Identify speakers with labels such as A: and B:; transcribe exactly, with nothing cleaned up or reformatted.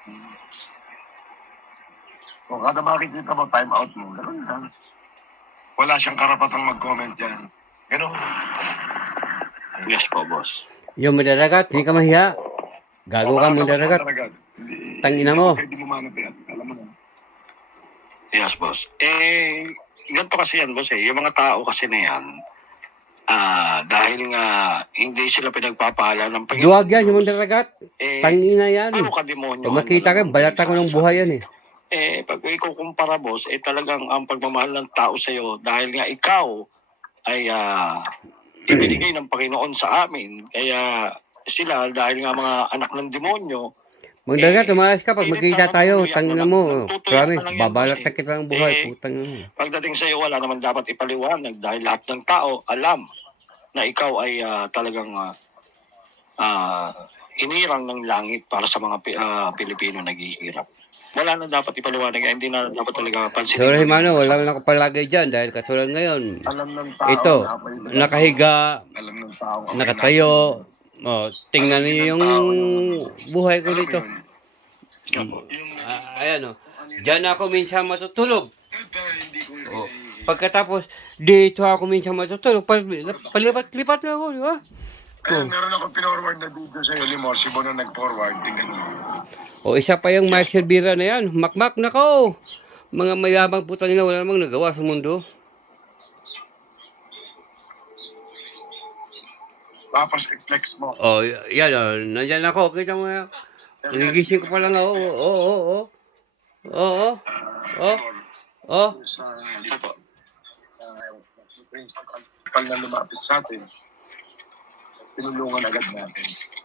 A: Kung kada makikita mo, time out mo. Ganun lang. Wala siyang karapatang mag-comment dyan. Ganun.
B: Yes po, boss.
C: Yung madaragat, hindi ka mahiya. Gago ka madaragat. Tangina mo.
A: Pwede mo manapit. Alam mo na.
B: Yes, boss. Eh, ganito kasi yan, boss eh. Yung mga tao kasi na yan, ah, dahil nga hindi sila pinagpapala ng Panginoon.
C: Duwag yan, yung madaragat.
B: Eh,
C: Tangina yan.
B: puro kademonyo.
C: Kung makita ka, balata ko ng buhay yan eh.
B: Eh, pag ikukumpara, boss, eh talagang ang pagmamahal ng tao sa'yo, dahil nga ikaw ay ah, ibinigay ng Panginoon sa amin. Kaya sila, dahil nga mga anak ng demonyo,
C: Magdagat,
B: eh,
C: umayos ka. Pag
B: pilit
C: magkita
B: na
C: tayo,
B: namumuyak
C: tangina
B: na lang.
C: mo.
B: Nagtutuyak
C: Promise,
B: na lang yan,
C: babalat
B: boss,
C: na
B: eh.
C: kita ng buhay.
B: Eh,
C: Putang mo.
B: Pagdating sa'yo, wala naman dapat ipaliwanag dahil lahat ng tao alam na ikaw ay ah, talagang ah, ah, hinirang ng langit para sa mga Pi- ah, Pilipino naghihirap. Wala na dapat ipaliwanag, hindi na dapat talaga pansinin.
C: Sorry, mano, wala na ako palagay dyan dahil katulad ngayon.
A: Alam ng tao.
C: Ito,
A: na ako'y-
C: nakahiga,
A: Alam ng tao. ako'y
C: nakatayo.
A: nasa-
C: Oh, tingnan niyo yung buhay ko dito.
A: Yung,
C: Ah, ayan oh. Diyan ako minsan matutulog.
A: hindi ko
C: Oh. Pagkatapos, dito ako minsan matutulog. Pal- Palipat-lipat na ako, di ba?
A: Eh, meron ako pinorward na video sa'yo, Limor. Si Bono nag-forward. Tingnan mo.
C: O isa pa yung Mike Silvera na yan. Makmak na ko. Mga mayamang putang ina, wala namang nagawa sa mundo.
A: Tapos i-flex mo.
C: O, y- yan o. Nandyan ako. Kita mo yan. Nagigising ko pa lang ako. Oo, oo, oo. Oo, oo. Oo.
A: Sa principal na lumapit sa atin, tinulungan agad natin.